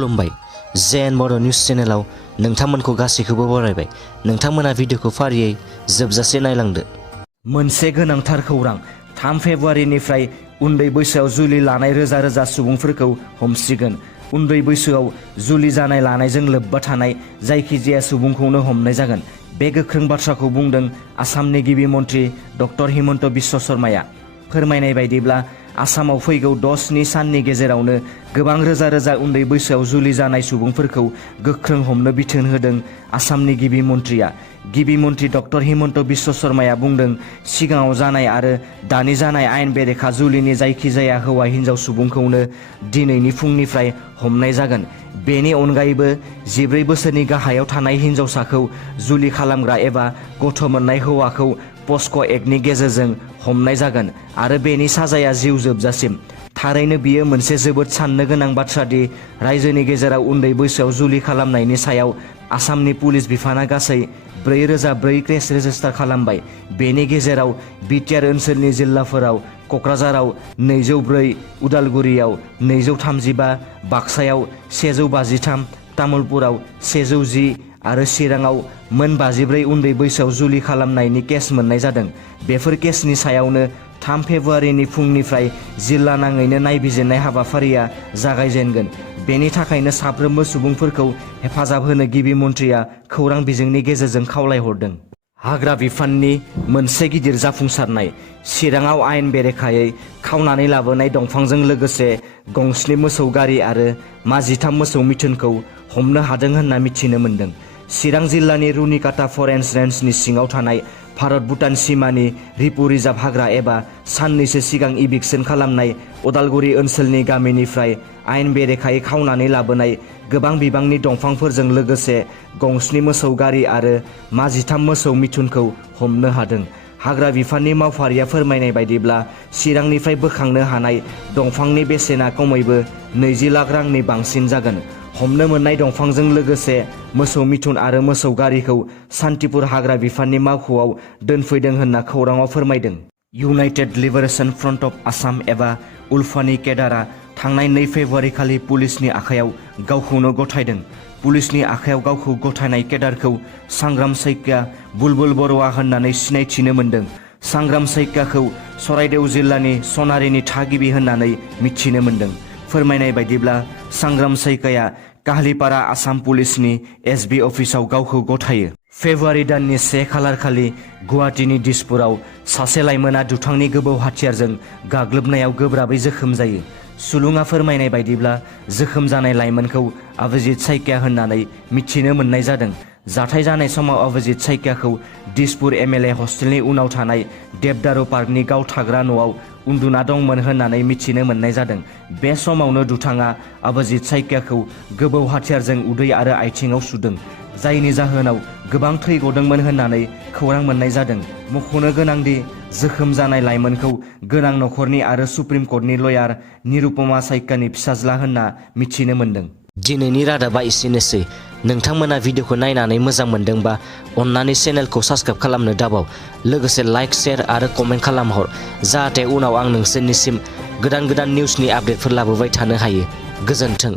खुलुमबाय जेन बड' निउज चेनेलाव नोंथांमोनखौ गासैखौबो बरायबाय। नोंथांमोना भिडिअखौ फारियै जोबजासे नायलांदो। मोनसे गोनांथार खौरां 3 फेब्रुआरिनिफ्राय उन्दै बैसोआव जुलि लानाय रोजा रोजा सुबुंफोरखौ हमसिगोन। उन्दै बैसोआव जुलि जानाय लानायजों लोब्बा थानाय जायखिजाया सुबुंखौनो हमनाय जागोन। बे गोख्रों बाथ्राखौ बुंदों आसामनि गिबि मन्थ्रि डक्टर हिमन्त बिश्व शर्माया। फोरमायनाय बायदिब्ला आसामाव फैगौ 6-7 साननि गेजेरावनो गोबां रोजा रोजा उन्दै बैसोआव जुलि जानाय सुबुंफोरखौ गोख्रों हमनो बिथोन होदों आसामनि गिबि मन्थ्रिया। गिबि मन्थ्रि डक्टर हिमन्त बिश्व शर्माया बुंदों, सिगाङाव जानाय आरो दानि जानाय आयेन बेरेखा जुलिनि जायखिजाया हौवा हिन्जाव सुबुंखौनो दिनैनि फुंनिफ्राय हमनाय जागोन। बेनि अनगायैबो 14 बोसोरनि गाहायाव थानाय हिन्जावसाखौ जुलि खालामग्रा एबा गथ' मोननाय हौवाखौ पस्क' एक्टनि गेजेरजों हमनाय जागोन आरो बेनि साजाया जिउ जोबजासिम। थारैनो बियो मोनसे जोबोद साननो गोनां बाथ्रा दि रायजोनि गेजेराव उन्दै बैसोआव जुलि खालामनायनि सायाव आसामनि पुलिस बिफाना गासै 4004 केस रेजिस्टार खालामबाय। बेनि गेजेराव बिटिआर ओनसोलनि जिल्लाफोराव क'क्राझाराव 204, उदालगुरियाव 235, बाक्सायाव 153, तामुलपुराव 110 आरो चिराङाव मोन 54 उन्दै बैसोआव जुलि खालामनायनि केस मोननाय जादों। बेफोर केसनि सायावनो 3 फेब्रुआरिनि फुंनिफ्राय जिल्ला नाङैनो नायबिजिरनाय हाबाफारिया जागायजेनगोन। बेनि थाखायनो साफ्रोमबो सुबुंफोरखौ हेफाजाब होनो गिबि मन्थ्रिया खौरां बिजोंनि गेजेरजों खावलायहरदों। हाग्रा बिफाननि मोनसे गिदिर जाफुंसारनाय। चिराङाव आयेन बेरेखायै खावनानै लाबोनाय दंफांजों लोगोसे गंस्नि मोसौ गारि आरो 13 मोसौ मिथुनखौ हमनो हादों होनना मिथिनो मोन्दों। चिरां जिल्लानि रुनिकाटा फरेस्ट रेन्जनि सिङाव थानाय भारत-भुटान सिमानि रिपु रिजार्भ हाग्रा एबा साननैसो सिगां इभिक्सन खालामनाय उदालगुरि ओनसोलनि गामिनिफ्राय आयेन बेरेखायै खावनानै लाबोनाय गोबां बिबांनि दंफांफोरजों लोगोसे गंस्नि मोसौ गारि आरो 13 मोसौ मिथुनखौ हमनो हादों। हाग्रा बिफाननि मावफारिया फोरमायनाय बायदिब्ला चिरांनिफ्राय बोखांनो हानाय दंफांनि बेसेना खमैबो 20 लाख रांनि बांसिन जागोन। हमनो मोननाय दंफांजों लोगोसे मोसौ मिथुन आरो मोसौ गारिखौ सान्तिपुर हाग्रा बिफाननि मावख'आव दोनफैदों होनना खौराङाव फोरमायदों। United liberation front of Assam एबा उल्फानि केडारआ थांनाय 2 फेब्रुआरि खालि पुलिसनि आखायाव गावखौनो गथायदों। पुलिसनि आखायाव गावखौ गथायनाय केडारखौ सांग्राम सैक्या बुलबुल बर'आ होननानै सिनायथिनो मोन्दों। सांग्राम सैक्याखौ चराइदेव जिल्लानि सनारिनि थागिबि होननानै मिथिनो मोन्दों। फोरमायनाय बायदिब्ला सांग्राम सैक्याया काहलिपारा आसाम पुलिसनि एसबि अफिसाव गावखौ गथायो। फेब्रुआरि दाननि 1 खालार खालि गुवाहाटीनि दिसपुराव सासे लाइमोना दुथांनि गोबौ हाथियारजों गाग्लोबनायाव गोब्राबै जोखोम जायो। सुलुङा फोरमायनाय बायदिब्ला जोखोम जानाय लाइमोनखौ अभिजित सैक्या होननानै मिथिनो मोननाय जादों। जाथाय जानाय समाव अभिजित सैक्याखौ दिसपुर एमएलए हस्टेलनि उनाव थानाय देबदारु पार्कनि गाव थाग्रा न'आव उन्दुना दंमोन होननानै मिथिनो मोननाय जादों। बे समावनो दुथाङा अभिजित सैक्याखौ गोबौ हाथियारजों उदै आरो आथिङाव सुदों, जायनि जाहोनाव गोबां थै गदोंमोन होननानै खौरां मोननाय जादों। मख'नो गोनांदि जोखोम जानाय लाइमोनखौ गोनां नखरनि आरो सुप्रिम कर्टनि लयार निरुपमा सैक्यानि फिसाज्ला होनना मिथिनो मोन्दों। दिनैनि रादाबा एसेनोसै। नोंथांमोना भिडिअखौ नायनानै मोजां मोनदोंबा अन्नानै चेनेलखौ साबस्क्राइब खालामनो दाबाव। लोगोसे लाइक, शेयार आरो कमेन्ट खालामहर, जाहाथे उनाव आं नोंसोरनिसिम गोदान निउसनि आपडेटफोर लाबोबाय थानो हायो। गोजोन्थों।